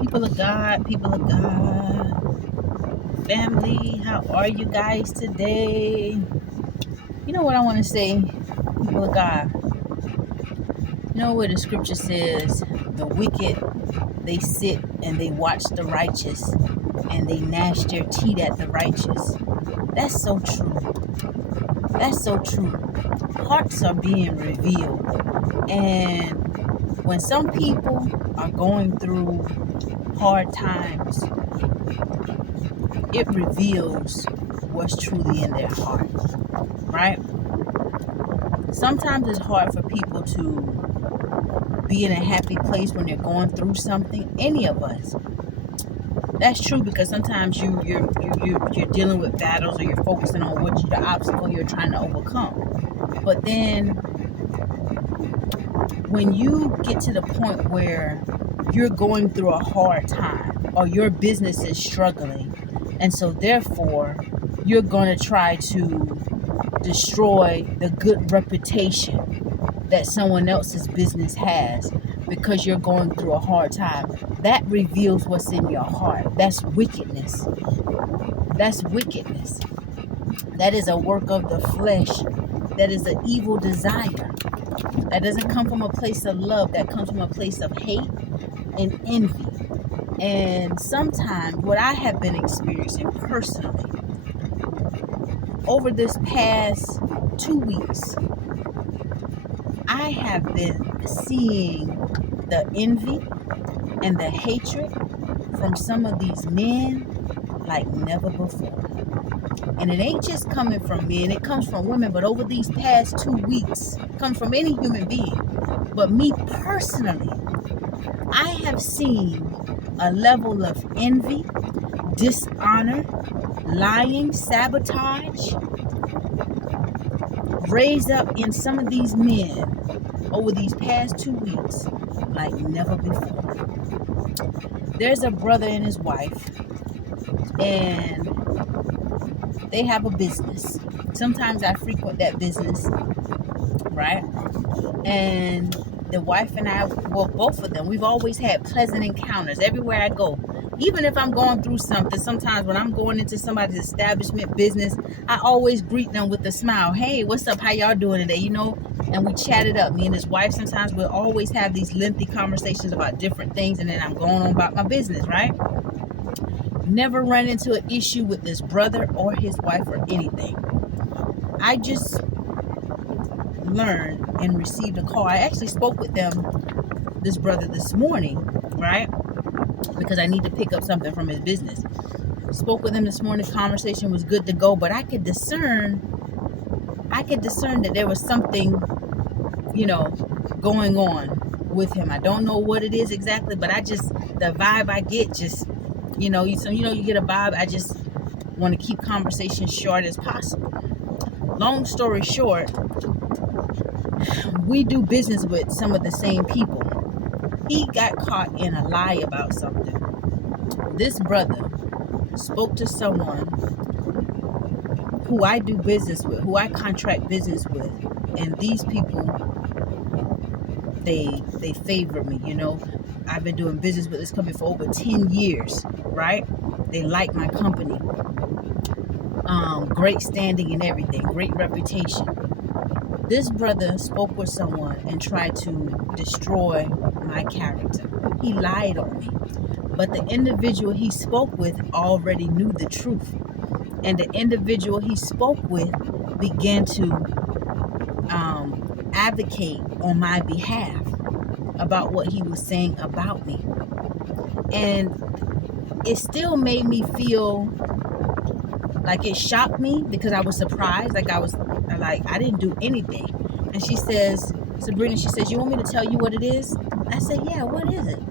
People of God, family, how are you guys today? You know what I want to say, people of God? You know where the scripture says, the wicked, they sit and they watch the righteous and they gnash their teeth at the righteous. That's so true. That's so true. Hearts are being revealed. And when some people are going through hard times, it reveals what's truly in their heart, right? Sometimes it's hard for people to be in a happy place when they're going through something. Any of us. That's true, because sometimes you're dealing with battles, or you're focusing on the obstacle you're trying to overcome. But then when you get to the point where you're going through a hard time, or your business is struggling, and so therefore you're going to try to destroy the good reputation that someone else's business has because you're going through a hard time, that reveals what's in your heart. That's wickedness. That's wickedness. That is a work of the flesh. That is an evil desire. That doesn't come from a place of love. That comes from a place of hate and envy. And sometimes what I have been experiencing personally over this past 2 weeks, I have been seeing the envy and the hatred from some of these men like never before. And it ain't just coming from men, it comes from women. But over these past 2 weeks, it comes from any human being. But me personally, I have seen a level of envy, dishonor, lying, sabotage raised up in some of these men over these past 2 weeks like never before. There's a brother and his wife, and they have a business. Sometimes I frequent that business, right? And the wife and I, well, both of them, we've always had pleasant encounters everywhere I go. Even if I'm going through something, sometimes when I'm going into somebody's establishment business, I always greet them with a smile. Hey, what's up? How y'all doing today? And we chat it up. Me and his wife, sometimes we'll always have these lengthy conversations about different things, and then I'm going on about my business, right? Never run into an issue with this brother or his wife or anything. I just learned and received a call. I actually spoke with this brother this morning, right? Because I need to pick up something from his business. Spoke with him this morning. Conversation was good to go, but I could discern that there was something, going on with him. I don't know what it is exactly, but the vibe I get, just, you get a vibe. I just want to keep conversations short as possible. Long story short, we do business with some of the same people. He got caught in a lie about something. This brother spoke to someone who I do business with, who I contract business with, and these people, they favor me. I've been doing business with this company for over 10 years, right? They like my company. Great standing and everything, great reputation. This brother spoke with someone and tried to destroy my character. He lied on me. But the individual he spoke with already knew the truth. And the individual he spoke with began to advocate on my behalf about what he was saying about me. And it still made me feel like, it shocked me, because I was surprised. I didn't do anything. And she says, Sabrina, you want me to tell you what it is? I said, yeah, what is it?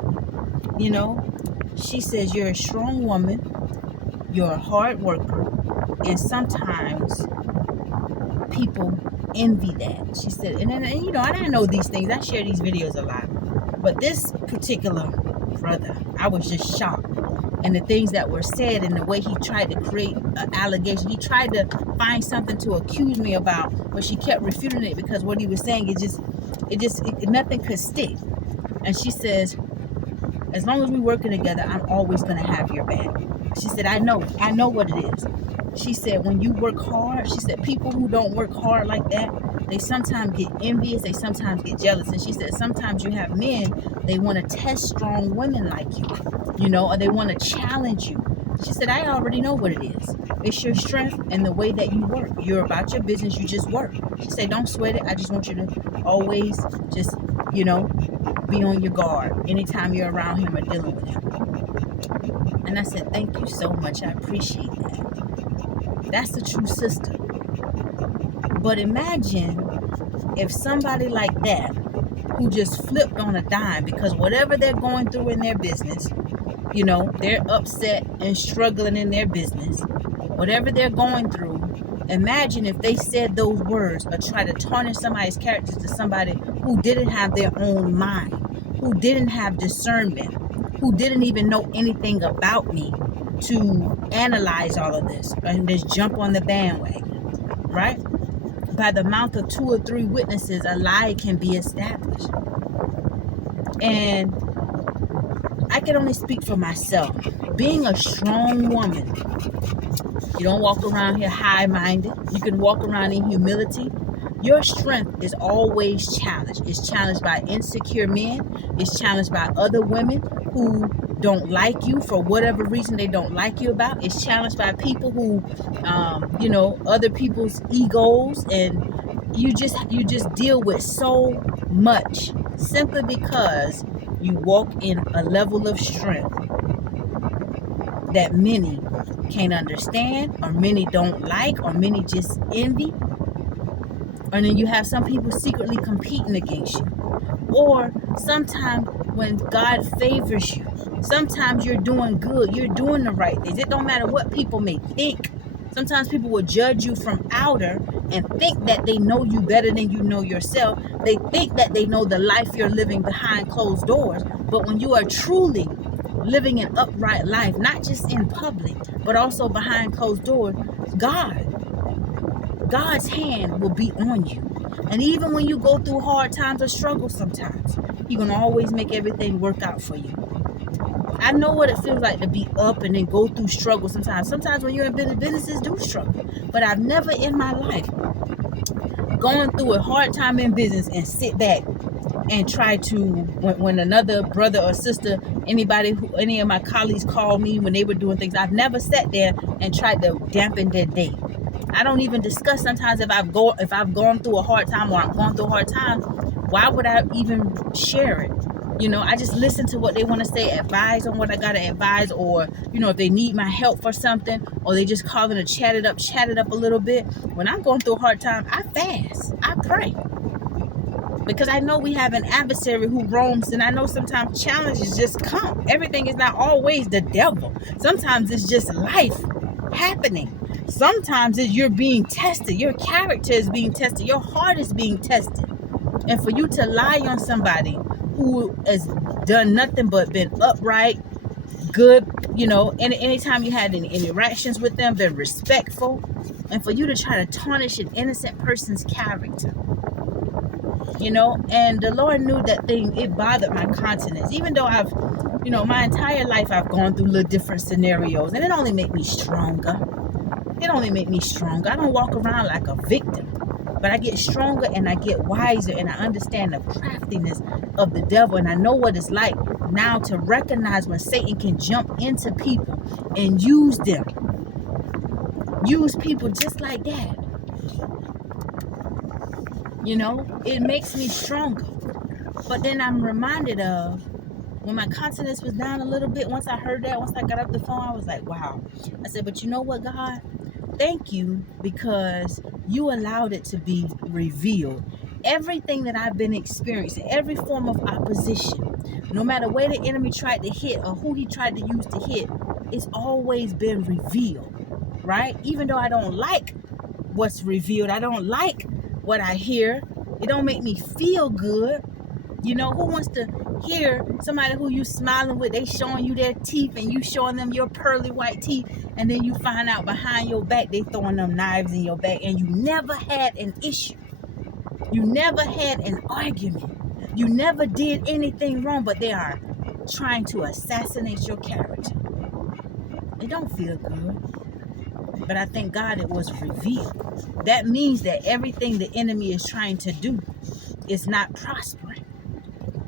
She says, you're a strong woman, you're a hard worker, and sometimes people envy that. She said, and I didn't know these things. I share these videos a lot. But this particular brother, I was just shocked. And the things that were said, and the way he tried to create an allegation. He tried to find something to accuse me about, but she kept refuting it, because what he was saying, nothing could stick. And she says, As long as we're working together, I'm always going to have your back. She said, I know what it is. She said, when you work hard, she said, people who don't work hard like that, they sometimes get envious, they sometimes get jealous. And she said, sometimes you have men, they want to test strong women like you, or they want to challenge you. She said, I already know what it is. It's your strength and the way that you work. You're about your business, you just work. She said, don't sweat it. I just want you to always just, be on your guard anytime you're around him or dealing with him. And I said, thank you so much. I appreciate that. That's the true sister. But imagine if somebody like that, who just flipped on a dime because whatever they're going through in their business, they're upset and struggling in their business, whatever they're going through, imagine if they said those words or try to tarnish somebody's character to somebody who didn't have their own mind, who didn't have discernment, who didn't even know anything about me to analyze all of this and just jump on the bandwagon, right? By the mouth of 2 or 3 witnesses, a lie can be established. And I can only speak for myself. Being a strong woman, you don't walk around here high-minded. You can walk around in humility. Your strength is always challenged. It's challenged by insecure men. It's challenged by other women who don't like you for whatever reason they don't like you about. It's challenged by people who, other people's egos, and you just deal with so much simply because you walk in a level of strength that many can't understand, or many don't like, or many just envy. And then you have some people secretly competing against you. Or sometimes when God favors you, sometimes you're doing good, you're doing the right things. It don't matter what people may think. Sometimes people will judge you from outer and think that they know you better than you know yourself. They think that they know the life you're living behind closed doors. But when you are truly living an upright life, not just in public, but also behind closed doors, God's hand will be on you. And even when you go through hard times or struggles sometimes, He's going to always make everything work out for you. I know what it feels like to be up and then go through struggles sometimes. Sometimes when you're in business, businesses do struggle. But I've never in my life gone through a hard time in business and sit back and try to, when another brother or sister, any of my colleagues called me when they were doing things, I've never sat there and tried to dampen their day. I don't even discuss sometimes if I've gone through a hard time or I'm going through a hard time. Why would I even share it? I just listen to what they want to say, advise on what I got to advise, or, if they need my help for something, or they just calling to chat it up a little bit. When I'm going through a hard time, I fast, I pray. Because I know we have an adversary who roams, and I know sometimes challenges just come. Everything is not always the devil. Sometimes it's just life happening. Sometimes you're being tested. Your character is being tested. Your heart is being tested. And for you to lie on somebody who has done nothing but been upright, good, and anytime you had any interactions with them, they're respectful, and for you to try to tarnish an innocent person's character, and the Lord knew that thing, it bothered my conscience. Even though I've, my entire life I've gone through little different scenarios, and it only made me stronger. I don't walk around like a victim. But I get stronger and I get wiser, and I understand the craftiness of the devil. And I know what it's like now to recognize when Satan can jump into people and use them. Use people just like that. It makes me stronger. But then I'm reminded of when my consciousness was down a little bit. Once I heard that, once I got off the phone, I was like, wow. I said, but you know what, God? Thank you, because you allowed it to be revealed. Everything that I've been experiencing, every form of opposition, no matter where the enemy tried to hit or who he tried to use to hit, it's always been revealed, right? Even though I don't like what's revealed, I don't like what I hear, it don't make me feel good. Who wants to hear somebody who you smiling with, they showing you their teeth and you showing them your pearly white teeth, and then you find out behind your back they throwing them knives in your back, and you never had an issue, you never had an argument, you never did anything wrong, but they are trying to assassinate your character. It don't feel good. But I thank God it was revealed. That means that everything the enemy is trying to do is not prospering.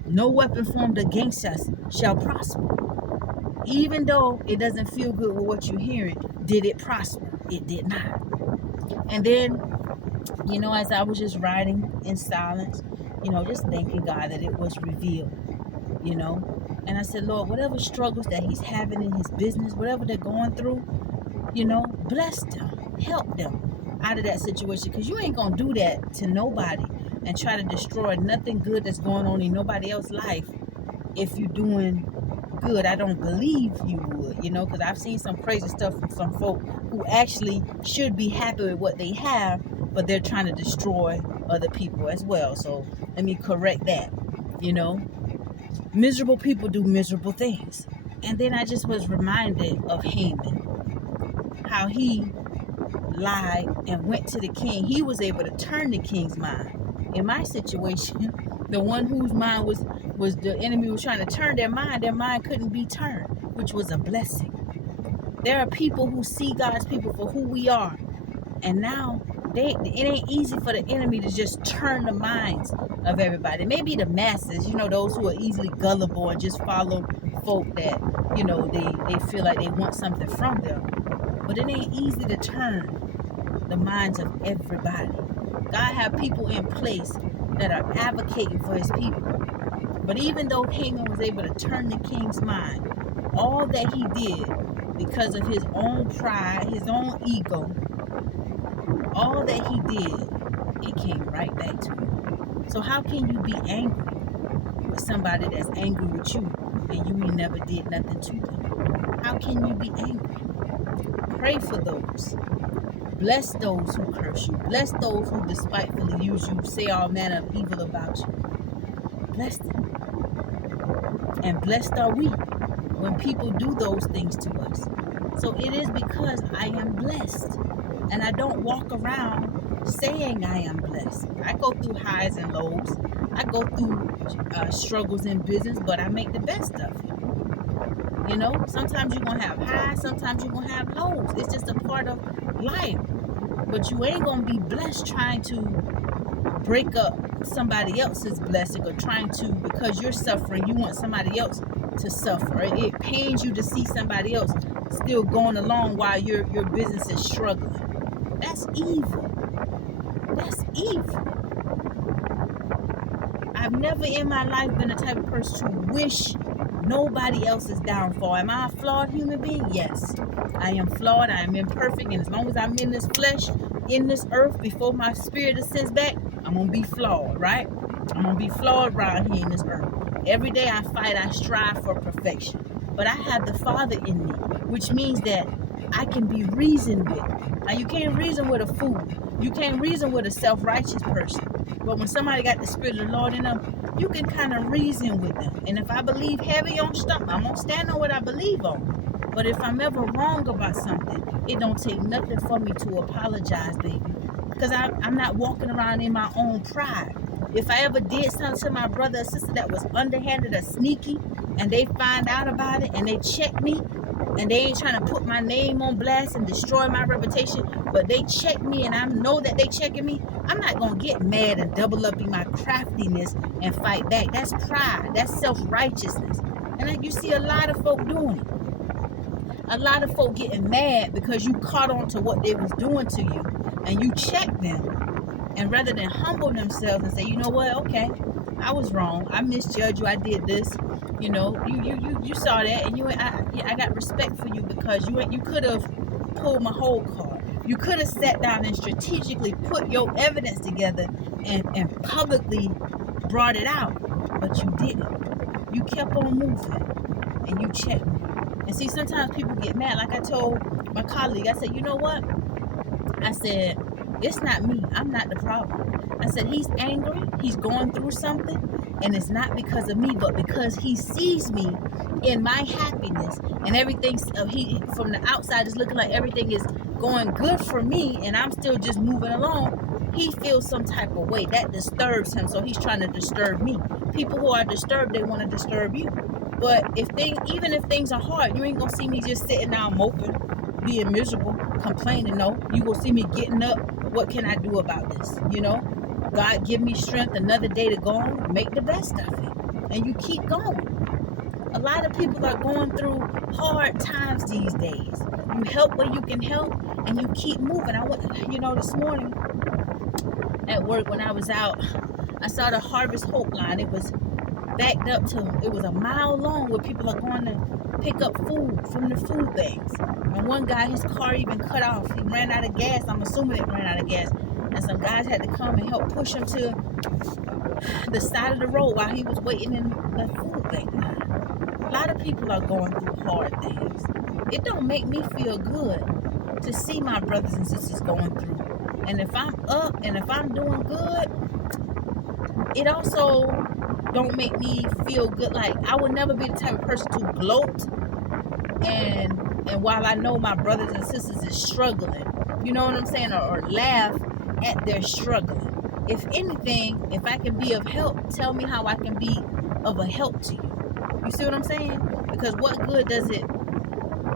No weapon formed against us shall prosper. Even though it doesn't feel good with what you're hearing, did it prosper? It did not. And then, as I was just riding in silence, just thanking God that it was revealed, And I said, Lord, whatever struggles that he's having in his business, whatever they're going through, bless them, help them out of that situation. Because you ain't going to do that to nobody and try to destroy nothing good that's going on in nobody else's life if you're doing good. I don't believe you would, because I've seen some crazy stuff from some folk who actually should be happy with what they have, but they're trying to destroy other people as well. So let me correct that. Miserable people do miserable things. And then I just was reminded of Haman, how he lied and went to the king. He was able to turn the king's mind. In my situation, the one whose mind was the enemy was trying to turn their mind couldn't be turned, which was a blessing. There are people who see God's people for who we are, and now it ain't easy for the enemy to just turn the minds of everybody. Maybe the masses, those who are easily gullible and just follow folk that, they feel like they want something from them. But it ain't easy to turn the minds of everybody. God have people in place that are advocating for his people. But even though Haman was able to turn the king's mind, all that he did, because of his own pride, his own ego, all that he did, it came right back to him. So how can you be angry with somebody that's angry with you and you never did nothing to them? How can you be angry? Pray for those. Bless those who curse you. Bless those who despitefully use you, say all manner of evil about you. Bless them. And blessed are we when people do those things to us. So it is because I am blessed. And I don't walk around saying I am blessed. I go through highs and lows. I go through struggles in business, but I make the best of it. Sometimes you're going to have highs, sometimes you're going to have lows. It's just a part of life. But you ain't going to be blessed trying to break up somebody else's blessing, or trying to, because you're suffering, you want somebody else to suffer. It pains you to see somebody else still going along while your business is struggling. That's evil. That's evil. I've never in my life been the type of person to wish nobody else's downfall. Am I a flawed human being? Yes. I am flawed. I am imperfect. And as long as I'm in this flesh, in this earth, before my spirit ascends back, I'm going to be flawed, right? I'm going to be flawed around here in this earth. Every day I fight, I strive for perfection. But I have the Father in me, which means that I can be reasoned with. Now, you can't reason with a fool. You can't reason with a self-righteous person. But when somebody got the Spirit of the Lord in them, you can kind of reason with them. And if I believe heavy on something, I'm going to stand on what I believe on. But if I'm ever wrong about something, it don't take nothing for me to apologize, baby. Because I'm not walking around in my own pride. If I ever did something to my brother or sister that was underhanded or sneaky, and they find out about it and they check me, and they ain't trying to put my name on blast and destroy my reputation, but they check me and I know that they checking me, I'm not going to get mad and double up in my craftiness and fight back. That's pride. That's self-righteousness. And you see a lot of folk doing it. A lot of folk getting mad because you caught on to what they was doing to you and you checked them. And rather than humble themselves and say, you know what, okay, I was wrong. I misjudged you. I did this. You saw that, and I got respect for you because you could have pulled my whole card. You could have sat down and strategically put your evidence together and publicly brought it out, but you didn't. You kept on moving, and you checked me. And see, sometimes people get mad. Like I told my colleague, I said, you know what? I said, it's not me. I'm not the problem. I said, he's angry. He's going through something. And it's not because of me, but because he sees me in my happiness. And everything, from the outside is looking like everything is going good for me. And I'm still just moving along. He feels some type of way. That disturbs him. So he's trying to disturb me. People who are disturbed, they want to disturb you. But even if things are hard, you ain't gonna see me just sitting down moping, being miserable, complaining. No, you gonna see me getting up. What can I do about this? God give me strength another day to go on, make the best of it, and you keep going. A lot of people are going through hard times these days. You help where you can help, and you keep moving. I went, this morning at work when I was out, I saw the Harvest Hope line. It was backed up it was a mile long where people are going to pick up food from the food banks. And one guy, his car even cut off. He ran out of gas. I'm assuming it ran out of gas. And some guys had to come and help push him to the side of the road while he was waiting in the food bank line. A lot of people are going through hard things. It don't make me feel good to see my brothers and sisters going through. And if I'm up and if I'm doing good, it also don't make me feel good. Like, I would never be the type of person to gloat and while I know my brothers and sisters is struggling, you know what I'm saying, or laugh at their struggling. If anything, if I can be of help, tell me how I can be of a help to you. You see what I'm saying? Because what good does it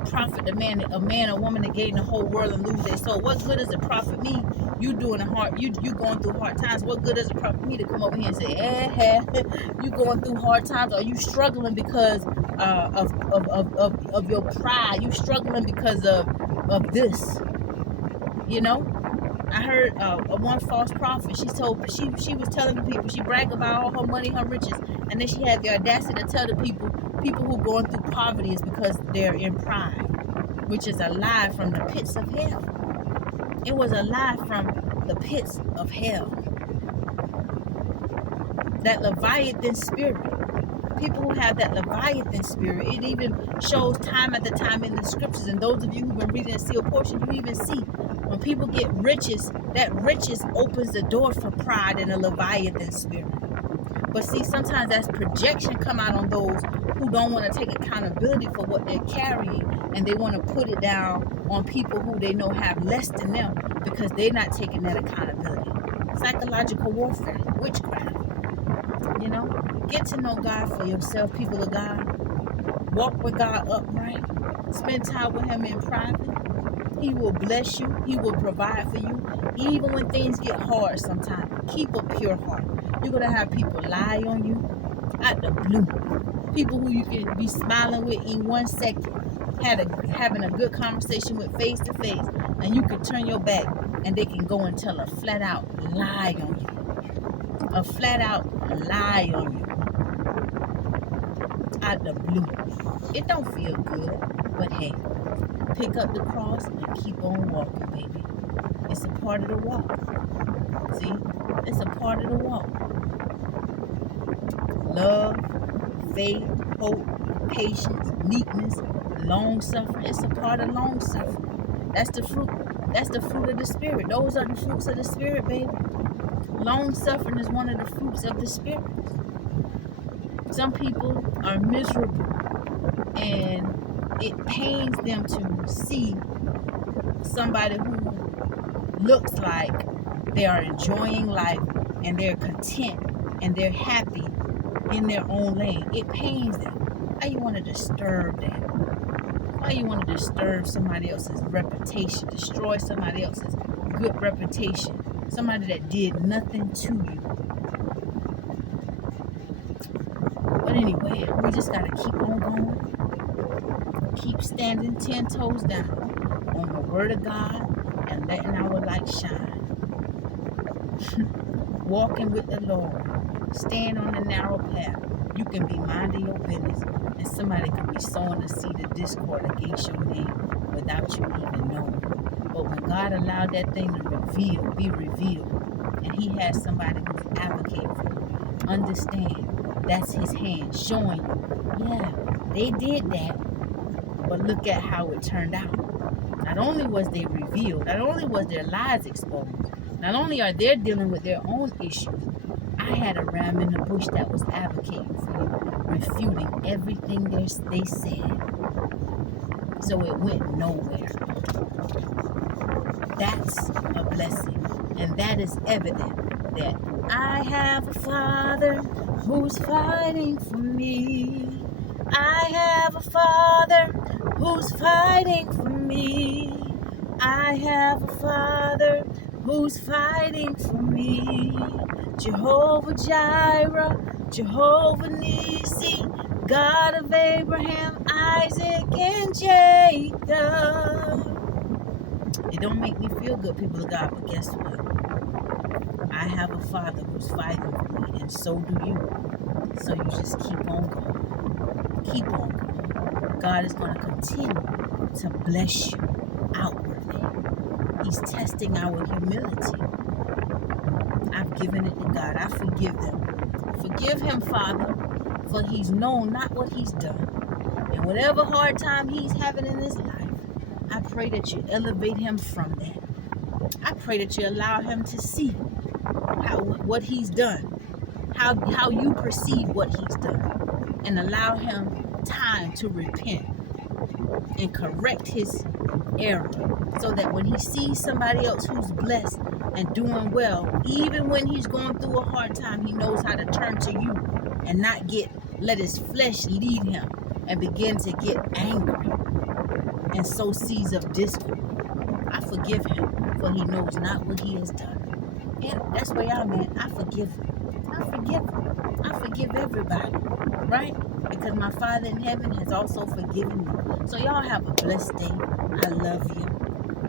profit a man or woman to gain the whole world and lose their soul? What good does it profit me? You going through hard times. What good does it profit me to come over here and say, you going through hard times? Are you struggling because of your pride? You struggling because of this? I heard one false prophet. She was telling the people, she bragged about all her money, her riches, and then she had the audacity to tell the people who going through poverty is because they're in pride, which is a lie from the pits of hell. It was a lie from the pits of hell. That Leviathan spirit. People who have that Leviathan spirit, it even shows time after time in the scriptures. And those of you who've been reading the sealed portion, you even see when people get riches, that riches opens the door for pride and a Leviathan spirit. But see, sometimes that's projection come out on those who don't want to take accountability for what they're carrying, and they want to put it down on people who they know have less than them because they're not taking that accountability. Psychological warfare, witchcraft. Get to know God for yourself, people of God. Walk with God upright. Spend time with Him in private. He will bless you. He will provide for you. Even when things get hard sometimes, keep a pure heart. You're going to have people lie on you out the blue. People who you can be smiling with in 1 second, having a good conversation with face to face, and you can turn your back and they can go and tell a flat out lie on you. A flat out lie on you. Out the blue. It don't feel good, but hey, pick up the cross and keep on walking, baby. It's a part of the walk. See? It's a part of the walk. Love, faith, hope, patience, meekness, long suffering. It's a part of long suffering. That's the fruit. That's the fruit of the Spirit. Those are the fruits of the Spirit, baby. Long suffering is one of the fruits of the Spirit. Some people are miserable, and it pains them to see somebody who looks like they are enjoying life and they're content and they're happy in their own lane. It pains them. Why you want to disturb that? Why you want to disturb somebody else's reputation, destroy somebody else's good reputation, somebody that did nothing to you? But anyway, we just got to keep on going. Keep standing 10 toes down on the Word of God and letting our light shine. Walking with the Lord. Staying on the narrow path. You can be minding your business, and somebody can be sowing a seed of discord against your name without you even knowing. But when God allowed that thing to be revealed, and He has somebody who's advocating for you, understand that's His hand showing you, yeah, they did that, but look at how it turned out. Not only was they revealed, not only was their lies exposed, not only are they dealing with their own issues, I had a ram in the bush that was advocating for you, refuting everything they said. So it went nowhere. That's a blessing. And that is evident that I have a Father who's fighting for me. I have a Father who's fighting for me. I have a Father who's fighting for me. Jehovah Jireh, Jehovah Nissi, God of Abraham, Isaac, and Jacob. It don't make me feel good, people of God, but guess what? I have a Father who's fighting for me, and so do you. So you just keep on going. Keep on going. God is going to continue to bless you outwardly. He's testing our humility. I've given it to God. I forgive them. Forgive him, Father, for he's known not what he's done. And whatever hard time he's having in his life, I pray that you elevate him from that. I pray that you allow him to see what he's done, how you perceive what he's done, and allow him time to repent and correct his error, so that when he sees somebody else who's blessed and doing well, even when he's going through a hard time, he knows how to turn to you and not let his flesh lead him and begin to get angry and sow seeds of discord. I forgive him, for he knows not what he has done. Yeah, that's where I'm at. I forgive him. I forgive everybody, right? Because my Father in heaven has also forgiven me. So y'all have a blessed day. I love you.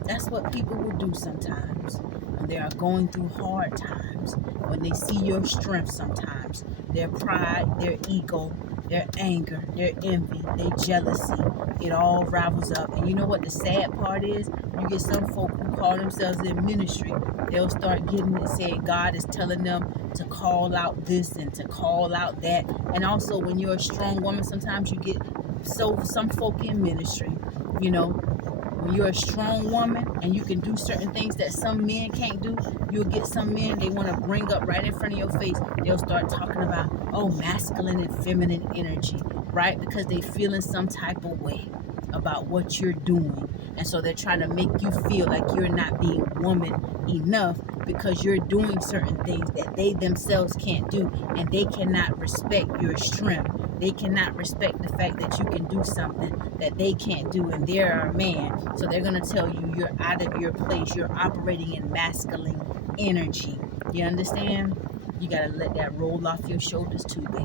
That's what people will do sometimes when they are going through hard times, when they see your strength sometimes, their pride, their ego, their anger, their envy, their jealousy, it all ravels up. And you know what the sad part is? You get some folk who call themselves in ministry, they'll start getting it, saying God is telling them to call out this and to call out that. And also when you're a strong woman, sometimes you get some folk in ministry, you know, when you're a strong woman and you can do certain things that some men can't do, you'll get some men they want to bring up right in front of your face. They'll start talking about, oh, masculine and feminine energy, right? Because they feel in some type of way about what you're doing. And so they're trying to make you feel like you're not being woman enough because you're doing certain things that they themselves can't do, and they cannot respect your strength. They cannot respect the fact that you can do something that they can't do, and they're a man. So they're going to tell you you're out of your place. You're operating in masculine energy. You understand? You got to let that roll off your shoulders too, baby.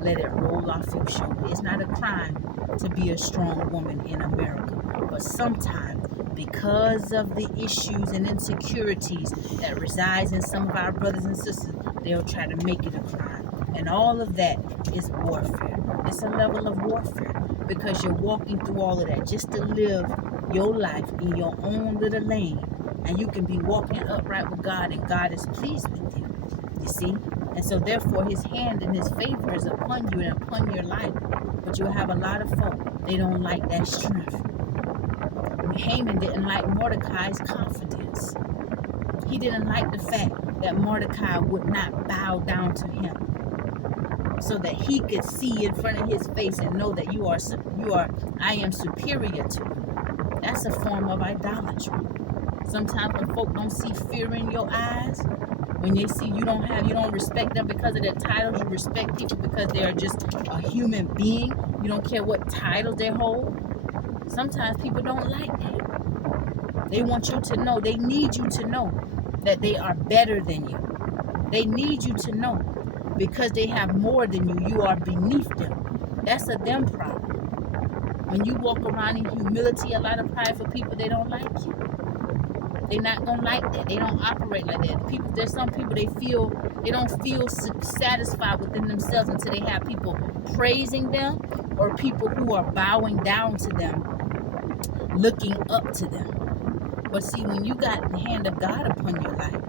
Let it roll off your shoulders. It's not a crime to be a strong woman in America. But sometimes, because of the issues and insecurities that resides in some of our brothers and sisters, they'll try to make it a crime. And all of that is warfare. It's a level of warfare because you're walking through all of that just to live your life in your own little lane. And you can be walking upright with God, and God is pleased with you. You see? And so therefore his hand and his favor is upon you and upon your life. But you'll have a lot of folk, they don't like that strength. Haman didn't like Mordecai's confidence. He didn't like the fact that Mordecai would not bow down to him, so that he could see in front of his face and know that I am superior to you. That's a form of idolatry. Sometimes when folk don't see fear in your eyes, when they see you don't respect them because of their titles, you respect people because they are just a human being. You don't care what titles they hold. Sometimes people don't like that. They want you to know, they need you to know that they are better than you. They need you to know because they have more than you, you are beneath them. That's a them problem. When you walk around in humility, a lot of prideful people, they don't like you. They're not gonna like that. They don't operate like that. There's some people they don't feel satisfied within themselves until they have people praising them or people who are bowing down to them, looking up to them. But see, when you got the hand of God upon your life,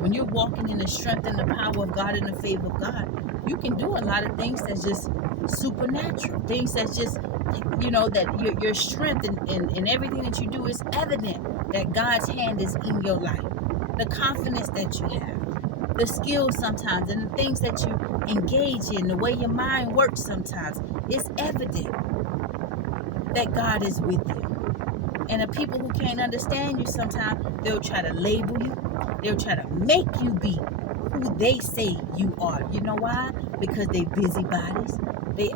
when you're walking in the strength and the power of God and the favor of God, you can do a lot of things that's just supernatural. Things that's just, that your strength and everything that you do is evident that God's hand is in your life. The confidence that you have, the skills sometimes, and the things that you engage in, the way your mind works sometimes, it's evident that God is with you. And the people who can't understand you sometimes, they'll try to label you. They'll try to make you be who they say you are. You know why? Because they busybodies.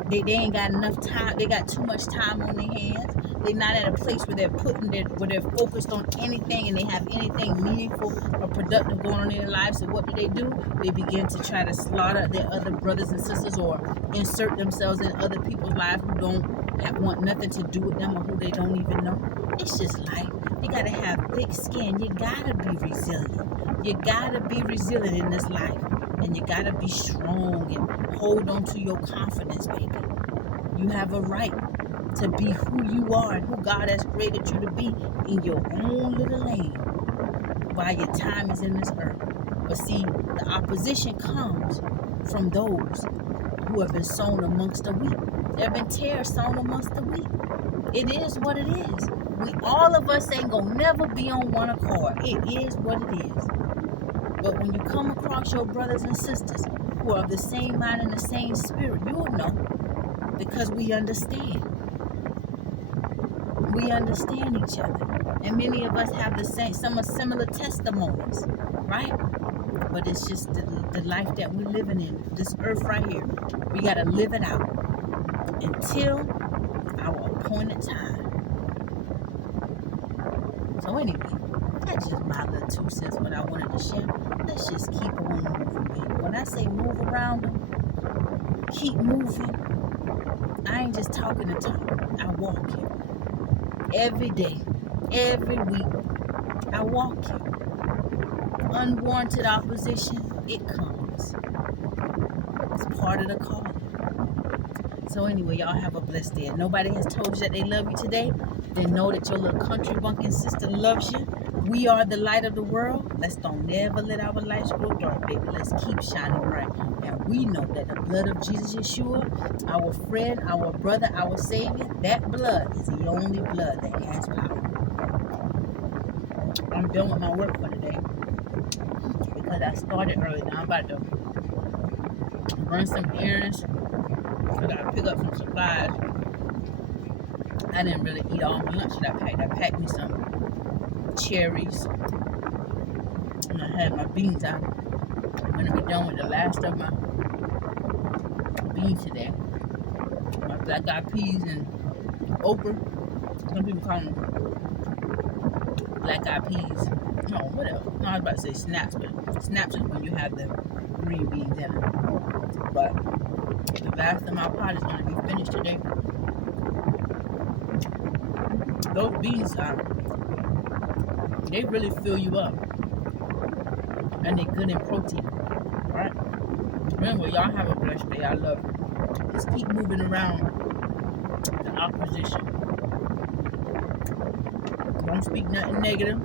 They ain't got enough time. They got too much time on their hands. They're not at a place where where they're focused on anything and they have anything meaningful or productive going on in their lives. So what do? They begin to try to slaughter their other brothers and sisters or insert themselves in other people's lives who want nothing to do with them or who they don't even know. It's just life. You gotta have thick skin. You gotta be resilient. You gotta be resilient in this life. And you gotta be strong and hold on to your confidence, baby. You have a right to be who you are and who God has created you to be in your own little lane while your time is in this earth. But see, the opposition comes from those who have been sown amongst the wheat. There have been tares sown amongst the wheat. It is what it is. All of us ain't gonna never be on one accord. It is what it is. But when you come across your brothers and sisters who are of the same mind and the same spirit, you will know, because we understand. We understand each other. And many of us have some similar testimonies, right? But it's just the life that we're living in, this earth right here. We got to live it out until our appointed time. So anyway, that's just my little 2 cents what I wanted to share. Let's just keep on moving, baby. When I say move around them, keep moving. I ain't just talking the talk. I walk it. Every day, every week, I walk it. Unwarranted opposition, it comes. It's part of the calling. So anyway, y'all have a blessed day. If nobody has told you that they love you today, then know that your little country bumpkin sister loves you. We are the light of the world. Let's don't never let our lights grow dark, baby. Let's keep shining bright. And we know that the blood of Jesus Yeshua, our friend, our brother, our Savior, that blood is the only blood that has power. I'm done with my work for today because I started early. Now I'm about to run some errands. I gotta pick up some supplies. I didn't really eat all my lunch that I packed. I packed me some cherries. And I had my beans out. I'm gonna be done with the last of my beans today. My black eyed peas and okra. Some people call them black eyed peas. No, whatever. No, I was about to say snaps, but snaps is when you have the green beans in it. But the last of my pot is gonna be finished today. Those beans they really fill you up. And they're good in protein. Alright? Remember, y'all have a blessed day. I love you. Just keep moving around the opposition. Don't speak nothing negative.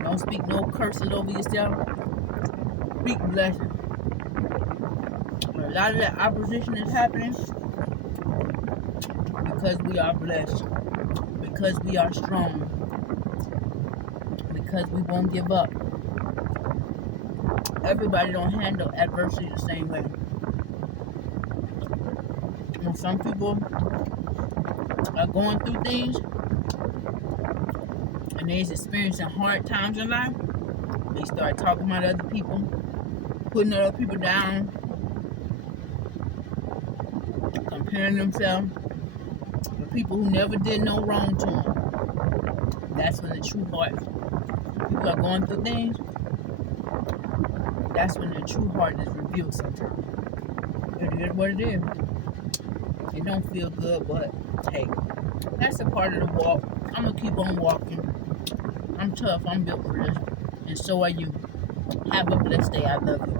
Don't speak no curses over yourself. Speak blessing. A lot of that opposition is happening because we are blessed. Because we are strong. Because we won't give up. Everybody don't handle adversity the same way. When some people are going through things and they're experiencing hard times in life, they start talking about other people, putting other people down, comparing themselves with people who never did no wrong to them. That's when the true heart, people are going through things, that's when the true heart is revealed sometimes. It is what it is. It don't feel good, but hey, that's a part of the walk. I'm gonna keep on walking. I'm tough. I'm built for this. And so are you. Have a blessed day. I love you.